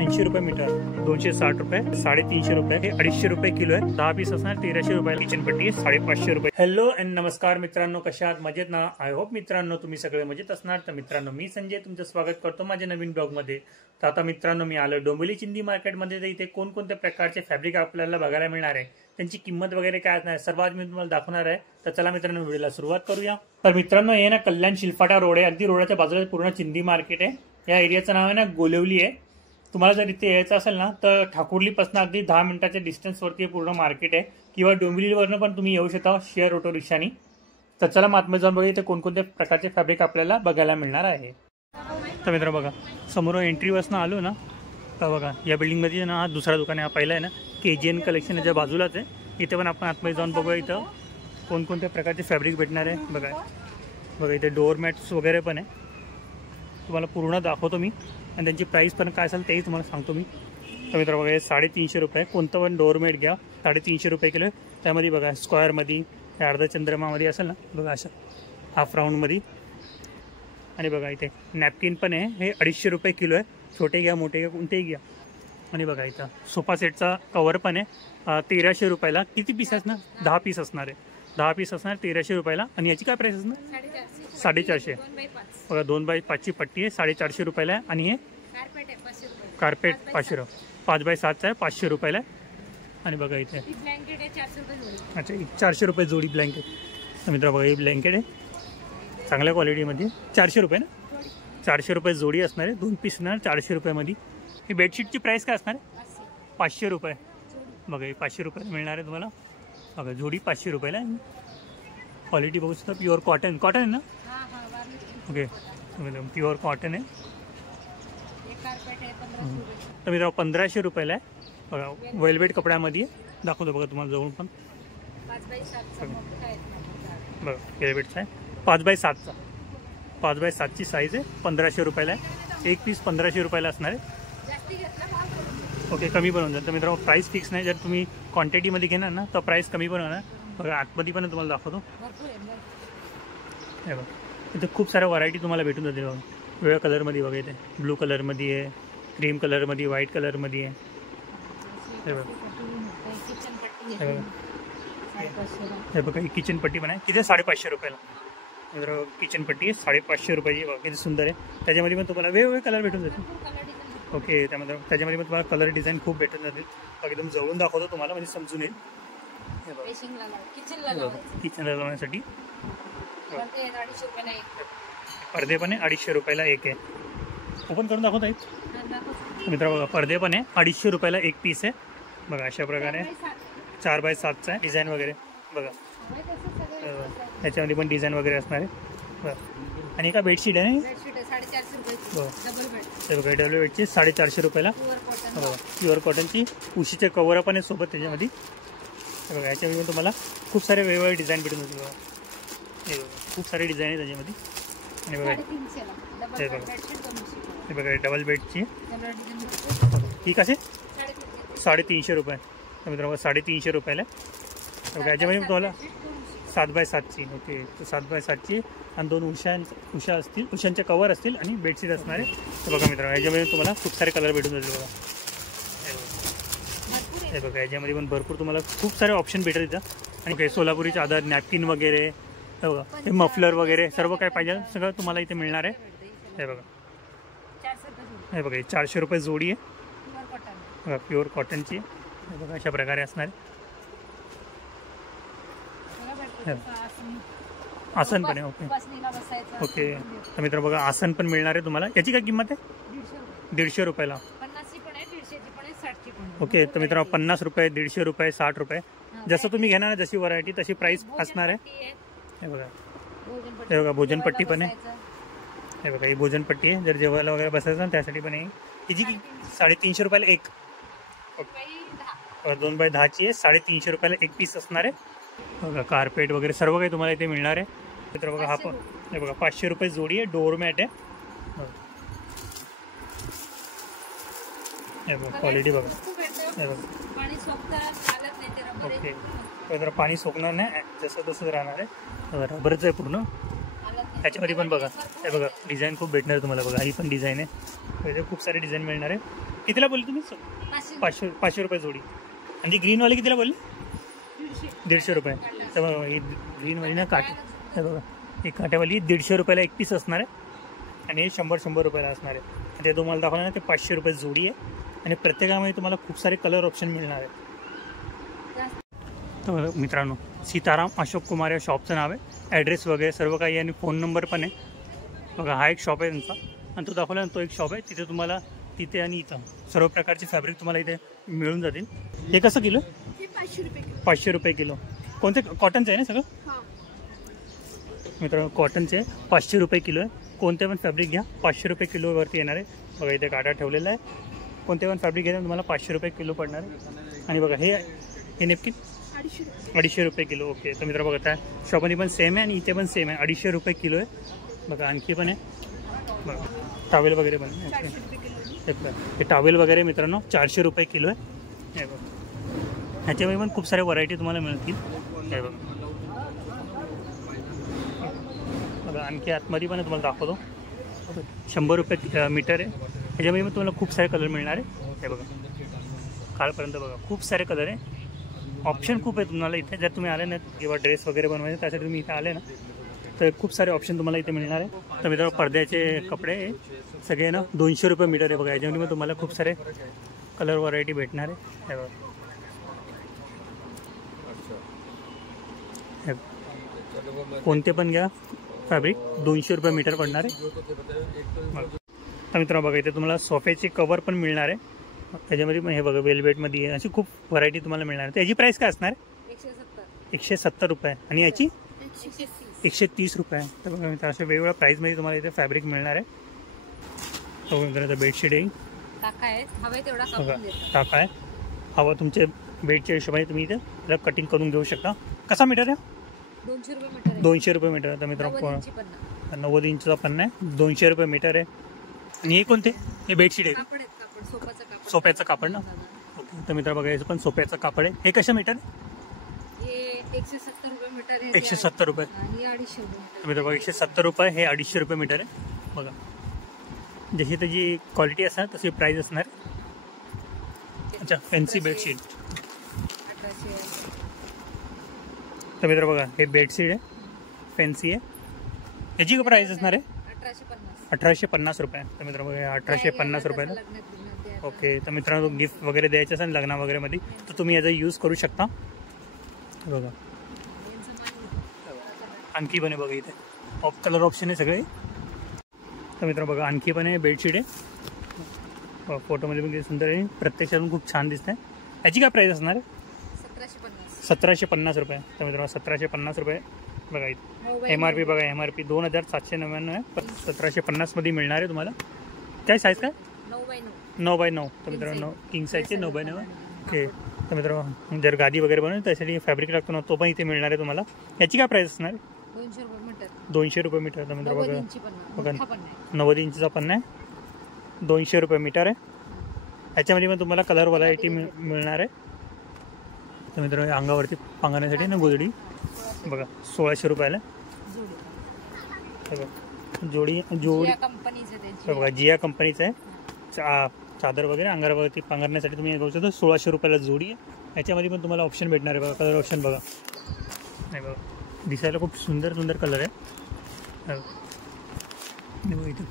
80 रुपये मीटर, 260 रुपये, 350 रुपये, हे 250 रुपये किलो आहे. 10 पीस असणार 1300 रुपये. किचन पट्टी आहे 550 रुपये. हॅलो अँड नमस्कार मित्रांनो, कशा आहात? मजेत ना? आय होप मित्रांनो तुम्ही सगळे मजेत असणार. तर मित्रांनो मी संजय तुमचं स्वागत करतो माझ्या नवीन ब्लॉग मध्ये. तर आता मित्रांनो मी आलो डोंबिवली चिंदी मार्केटमध्ये. तर इथे कोणकोणत्या प्रकारचे फॅब्रिक आपल्याला बघायला मिळणार आहे, त्यांची किंमत वगैरे काय असणार आहे सर्वात मी तुम्हाला दाखवणार आहे. तर चला मित्रांनो व्हिडिओला सुरुवात करूया. तर मित्रांनो हे ना कल्याण शिलफाटा रोड आहे, अगदी रोडाच्या बाजूला पूर्ण चिंदी मार्केट आहे. या एरियाचं नाव आहे ना गोलिवली आहे. तुम्हाला जर इथे यायचं असेल ना तर ठाकुर्लीपासून अगदी 10 मिनिटाच्या डिस्टन्सवरती पूर्ण मार्केट आहे, किंवा डोंबिवलीवरनं पण तुम्ही येऊ शकता शेअर ऑटो रिक्षानी. तर चला आतमध्ये जाऊन बघा इथे कोणकोणते प्रकारचे फॅब्रिक आपल्याला बघायला मिळणार आहे. तर मित्र बघा समोर एंट्री बसनं आलो ना तर बघा या बिल्डिंगमध्ये ना हा दुसरा दुकान आहे. हा पहिला आहे ना KGN कलेक्शन याच्या बाजूलाच आहे. इथे पण आपण आतमध्ये जाऊन बघूया इथं कोणकोणत्या प्रकारचे फॅब्रिक भेटणार आहे. बघा इथे डोअरमॅट्स वगैरे पण आहे. तुम्हाला पूर्ण दाखवतो मी आणि त्यांची प्राईस पण काय असेल तेही तुम्हाला सांगतो मी. तर मित्र बघा हे 350 रुपये. कोणतं पण डोअरमॅट घ्या 350 रुपये किलो. त्यामध्ये बघा स्क्वेअरमध्ये, अर्धचंद्रमामध्ये असेल ना बघा अशा हाफ राऊंडमध्ये. आणि बघा इथे नॅपकिन पण आहे, हे 250 रुपये किलो आहे. छोटे घ्या मोठे घ्या कोणतेही घ्या. आणि बघा इथं सोफा सेटचा कवर पण आहे 1300 रुपयाला. किती पीस असणार? 10 पीस असणार आहे. 10 पीस असणार 1300 रुपयाला. आणि याची काय प्राईस असणार? 450. बघा 2x5ची पट्टी आहे 450 रुपयाला आहे. आणि हे कार्पेट 500 रुपये. 5x7चा आहे 500 रुपयाला आहे. आणि बघा इथे अच्छा 400 रुपये जोडी ब्लँकेट. तर मित्र बघा ही ब्लँकेट आहे चांगल्या क्वालिटीमध्ये 400 रुपये ना. 400 रुपये जोडी असणार आहे. 2 पीस असणार 400 रुपयामध्ये. ही बेडशीटची प्राईस काय असणार आहे? 500 रुपये. बघा ही 500 रुपयाला मिळणार आहे तुम्हाला. बघा जोडी 500 रुपयाला आहे. क्वालिटी बघू शकता प्युअर कॉटन आहे ना. ओके प्युअर कॉटन आहे. तर मित्रांनो 1500 रुपयाला आहे. बघा वेलवेट कपड्यामध्ये दाखवतो बघा तुम्हाला जवळ पण. बघा वेलवेटचा आहे 5x7चा. 5x7ची साईज आहे. 1500 रुपयाला आहे. एक पीस 1500 रुपयाला असणार आहे. ओके कमी पण होऊन जाईल. तर मित्रांनो प्राईस फिक्स नाही. जर तुम्ही क्वांटिटीमध्ये घेणार ना तर प्राईस कमी पण होणार. बघा आतमध्ये पण तुम्हाला दाखवतो. हे बघा इथे खूप साऱ्या व्हरायटी तुम्हाला भेटून जातील. बघा वेगळ्या कलरमध्ये बघा इथे ब्लू कलरमध्ये आहे, क्रीम कलरमध्ये, व्हाईट कलरमध्ये आहे. हे बघा हे बघा ही किचन पट्टी पण आहे. किती? 550 रुपयाला. मित्र किचन पट्टी आहे 550 रुपयाची. बघा किती सुंदर आहे. त्याच्यामध्ये पण तुम्हाला वेगवेगळे कलर भेटून जातील. ओके त्याच्यामध्ये पण तुम्हाला कलर डिझाईन खूप भेटून जातील. एकदम जवळून दाखवतो तुम्हाला म्हणजे समजून येईल. हे बघा किचनला लावण्यासाठी पडदे पण आहे 250 रुपयाला एक आहे. ओपन करून दाखवत आहेत मित्र. बघा पडदे पण आहे 250 रुपयाला एक पीस आहे. बघा अशा प्रकारे 4x7चा आहे. डिझाईन वगैरे बघा त्याच्यामध्ये पण डिझाईन वगैरे असणार आहे. बघा आणि का बेडशीट आहे ना बघा डबल बेडची 450 रुपयाला. बघा प्युअर कॉटनची उशीचे कवर पण आहे सोबत त्याच्यामध्ये. बघा याच्यामध्ये तुम्हाला खूप सारे वेगवेगळे डिझाईन भेटून जातील. बघा हे बघा खूप सारे डिझाईन आहे त्याच्यामध्ये. आणि बघा हे बघा डबल बेडची ही कसे 350 रुपये. तर मित्रांनो 350 रुपयाला. बघा याच्यामध्ये तुम्हाला 7x7ची. ओके 7x7ची आणि 2 उषा असतील, उशांचे कवर असतील आणि बेडशीट असणार आहे. तर बघा मित्रांनो याच्यामध्ये तुम्हाला खूप सारे कलर भेटून जातील. बघा हे बघा याच्यामध्ये पण भरपूर तुम्हाला खूप सारे ऑप्शन भेटेल इथं. आणि ओके सोलापुरी चादर, नॅपकिन वगैरे हे बघा हे मफलर वगैरे सर्व काय पाहिजे सगळं तुम्हाला इथे मिळणार आहे. हे बघा 400 रुपये जोडी आहे. बघा प्युअर कॉटनची आहे. बघा अशा प्रकारे असणार आहे. आसन पण आहे. ओके तर मित्र बघा आसन पण मिळणार आहे तुम्हाला. याची काय किंमत आहे? 150 रुपयाला. ओके तर मित्रांनो 50 रुपये, 150 रुपये, 60 रुपये जसं तुम्ही घेणार ना जशी व्हरायटी तशी प्राईस असणार आहे. हे बघा भोजनपट्टी पण आहे. हे बघा ही भोजनपट्टी आहे. जर जेवायला वगैरे बसायचं ना त्यासाठी पण आहे. हिची 350 रुपयाला एक. 2x10ची आहे. 350 रुपयाला एक पीस असणार आहे. बघा कार्पेट वगैरे सर्व काही तुम्हाला इथे मिळणार आहे. तर बघा हा पण हे बघा 500 रुपये जोडी आहे. डोअरमॅट आहे. हे बघा क्वालिटी बघा. हे बघा ओके तर पाणी सोकणार नाही जसं तसंच राहणार आहे. रबरचं आहे पूर्ण. त्याच्यामध्ये पण बघा हे बघा डिझाईन खूप भेटणार आहे तुम्हाला. बघा ही पण डिझाईन आहे. इथे खूप सारे डिझाईन मिळणार आहे. कितीला बोलले तुम्ही? 500 रुपये जोडी. आणि ग्रीनवाले कितीला बोलले? 150 रुपये. तर बघा ही ग्रीनवाली ना काटे, हे बघा ही काट्यावाली 150 रुपयाला एक पीस असणार आहे आणि हे 100 रुपयाला असणार आहे. ते तुम्हाला दाखवलं ना ते 500 रुपये जोडी आहे आणि प्रत्येकामध्ये तुम्हाला खूप सारे कलर ऑप्शन मिळणार आहे. तर मित्रांनो सीताराम अशोक कुमार या शॉपचं नाव आहे. ॲड्रेस वगैरे सर्व काही आणि फोन नंबर पण आहे. बघा हा एक शॉप आहे त्यांचा आणि तो दाखवला तो एक शॉप आहे. तिथे तुम्हाला तिथे आणि इथं सर्व प्रकारचे फॅब्रिक तुम्हाला इथे मिळून जातील. हे कसं किलो? 500 रुपये किलो. कोणते? कॉटनचं आहे ना सगळं मित्रांनो? कॉटनचे 500 रुपये किलो आहे. कोणते पण फॅब्रिक घ्या 500 रुपये किलोवरती येणार आहे. बघा इथे काटा ठेवलेला आहे. कोणते पण फॅब्रिक घ्या तुम्हाला 500 रुपये किलो पडणार आहे. आणि बघा हे नेपकिन 250 रुपये किलो. ओके. तर मित्र बघा त्या शॉपमध्ये पण सेम आहे आणि इथे पण सेम आहे. 250 रुपये किलो आहे. बघा आणखी पण आहे. बघा टावेल वगैरे पण आहे. हे टावेल वगैरे मित्रांनो 400 रुपये किलो आहे. हे बघा ह्याच्यामध्ये पण खूप साऱ्या व्हरायटी तुम्हाला मिळतील. हे बघा बघा आणखी आतमध्ये पण तुम्हाला दाखवतो. 100 रुपये मीटर आहे. ह्याच्यामध्ये पण तुम्हाला खूप सारे कलर मिळणार आहे. हे बघा कालपर्यंत बघा खूप सारे कलर आहे. ऑप्शन खूप आहे तुम्हाला इथे. जर तुम्ही आले ना किंवा ड्रेस वगैरे बनवायचे त्यासाठी तुम्ही इथे आले ना तर खूप सारे ऑप्शन तुम्हाला इथे मिळणार आहे. तर मित्रांनो पडद्याचे कपडे सगळे ना 200 रुपये मीटर आहे. बघा याच्यामध्ये मग तुम्हाला खूप सारे कलर व्हरायटी भेटणार आहे. हे बघा कोणते पण घ्या फॅब्रिक 200 रुपये मीटर पडणार आहे. तर मित्रांनो बघा इथे तुम्हाला सोफ्याचे कवर पण मिळणार आहे. त्याच्यामध्ये पण हे बघा वेलवेटमध्ये अशी खूप व्हरायटी तुम्हाला मिळणार आहे. त्याची प्राईस काय असणार आहे? 170 रुपये आणि याची 130 रुपये. तर बघा अशा वेगवेगळ्या प्राईजमध्ये तुम्हाला इथे फॅब्रिक मिळणार आहे. तो मित्रांनो बेडशीट आहे. टाका आहे. हवा तुमच्या बेडच्या हिशोबाने तुम्ही इथे त्याला कटिंग करून घेऊ शकता. कसा मीटर आहे? 200 रुपये मीटर. तर मित्रांनो 90 इंचचा पन्ना आहे. 200 रुपये मीटर आहे. आणि हे कोणते? हे बेडशीट आहे सोप्याचं कापड ना. ओके. तर मित्र बघा याचं पण सोप्याचं कापड आहे. हे कशा मीटर आहे? 170 रुपये. तर मित्र बघा 170 रुपये. हे 250 रुपये मीटर आहे. बघा जशी त्याची क्वालिटी असणार तशी प्राईस असणार. अच्छा फॅन्सी बेडशीट. तर मित्र बघा हे बेडशीट आहे फॅन्सी आहे. याची काय प्राईस असणार आहे? 1850 रुपये. तर मित्र बघा 1850 रुपयाला. ओके. तर मित्रांनो गिफ्ट वगैरे द्यायचं असेल लग्ना वगैरेमध्ये तर तुम्ही याचा यूज करू शकता. बघा आणखी पण आहे बघा इथे ऑफ कलर ऑप्शन आहे सगळे. तर मित्रांनो बघा आणखी पण आहे बेडशीट आहे. फोटोमध्ये पण किती सुंदर आहे. प्रत्यक्षातून खूप छान दिसत आहे. याची काय प्राईस असणार आहे? 1750 रुपये. तर मित्रांनो 1750 रुपये. बघा इथे MRP बघा MRP 2799 आहे. पण 1750 मिळणार आहे तुम्हाला. काय साईज काय? 9x9. तर मित्रांनो किंग साईजचे 9x9. ओके. तर मित्रांनो जर गादी वगैरे बनवून त्यासाठी फॅब्रिक लागतो ना तो पण इथे मिळणार आहे तुम्हाला. याची काय प्राईस असणार आहे? 200 रुपये मीटर. तर मित्र बघा 90 इंचचा पन्ना आहे. 200 रुपये मीटर आहे. ह्याच्यामध्ये पण तुम्हाला कलर व्हरायटी मिळणार आहे. तर मित्रांनो अंगावरती पांघरण्यासाठी ना गोधडी बघा 1600 रुपयाला. जोडी बघा जिया कंपनीचं आहे. चादर वगैरे अंगावरती पांघरण्यासाठी तुम्ही बघू शकता 1600 रुपयाला जोडी आहे. याच्यामध्ये पण तुम्हाला ऑप्शन भेटणार आहे. बघा कलर ऑप्शन बघा. नाही बघा दिसायला खूप सुंदर सुंदर कलर आहे. इथं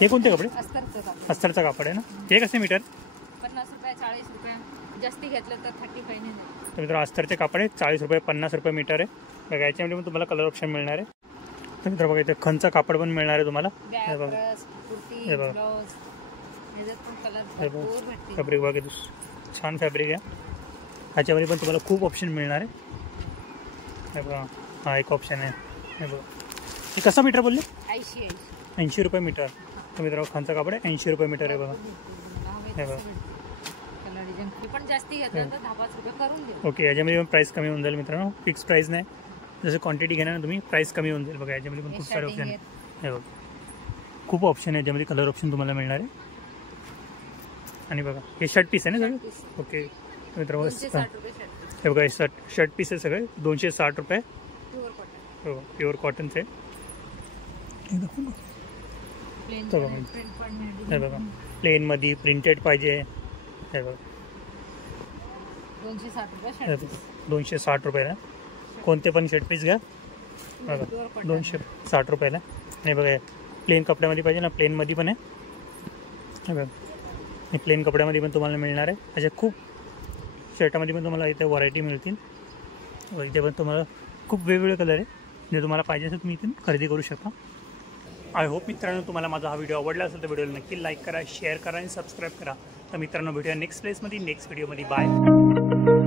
हे कोणते कपडे? अस्तरचा कापड आहे ना. हे कसे मीटर? 50 रुपये 40 रुपये. जास्ती घेतलं तर 35 नाही. तर मित्र अस्तरचे कापड आहे 40 रुपये 50 रुपये मीटर आहे. बघा याच्यामध्ये पण तुम्हाला कलर ऑप्शन मिळणार आहे. तर मित्र बघा इथे खणचा कापड पण मिळणार आहे तुम्हाला. हे बघा हे बघा फॅब्रिक बघा छान फॅब्रिक आहे. ह्याच्यामध्ये पण तुम्हाला खूप ऑप्शन मिळणार आहे. हे बघा हा एक ऑप्शन आहे. हे बघा हे कसं मीटर बोलले? 80 रुपये मीटर. तर मित्र खानचा कापड आहे 80 रुपये मीटर आहे. बघा हे बघा ओके. याच्यामध्ये पण प्राईस कमी होऊन जाईल मित्रांनो. फिक्स प्राईस नाही. जसं क्वांटिटी घेणार ना तुम्ही प्राईस कमी होऊन जाईल. बघा याच्यामध्ये पण खूप सारे ऑप्शन आहे. हे बघा खूप ऑप्शन आहे. याच्यामध्ये कलर ऑप्शन तुम्हाला मिळणार आहे. आणि बघा हे शर्ट पीस आहे ना सगळं. ओके मित्रांनो हे बघा हे शर्ट पीस आहे सगळे 260 रुपये. हो प्युअर कॉटनचे. प्लेन तो बघा. प्रिंट पण हे आहे. बघा प्लेनमध्ये प्रिंटेड पाहिजे. हे बघा 260 रुपये हे शर्ट बघा 260 रुपयाला. कोणते पण शर्ट पीस घ्या बघा 260 रुपयाला. हे बघा प्लेन कपड्यामध्ये पाहिजे ना, प्लेनमध्ये पण आहे. हे बघा हे प्लेन कपड्यामध्ये पण तुम्हाला मिळणार आहे. अशा खूप शर्टामध्ये पण तुम्हाला इथे व्हरायटी मिळतील. व इथे पण तुम्हाला खूप वेगवेगळे कलर आहे. जे तुम्हाला पाहिजे असेल तुम्ही इथून खरेदी करू शकता. आय होप मित्रांनो तुम्हाला माझा हा व्हिडिओ आवडला असेल तर व्हिडिओला नक्की लाईक करा, शेअर करा आणि सबस्क्राईब करा. तर मित्रांनो भेटूया नेक्स्ट प्लेसमध्ये नेक्स्ट व्हिडिओमध्ये. बाय.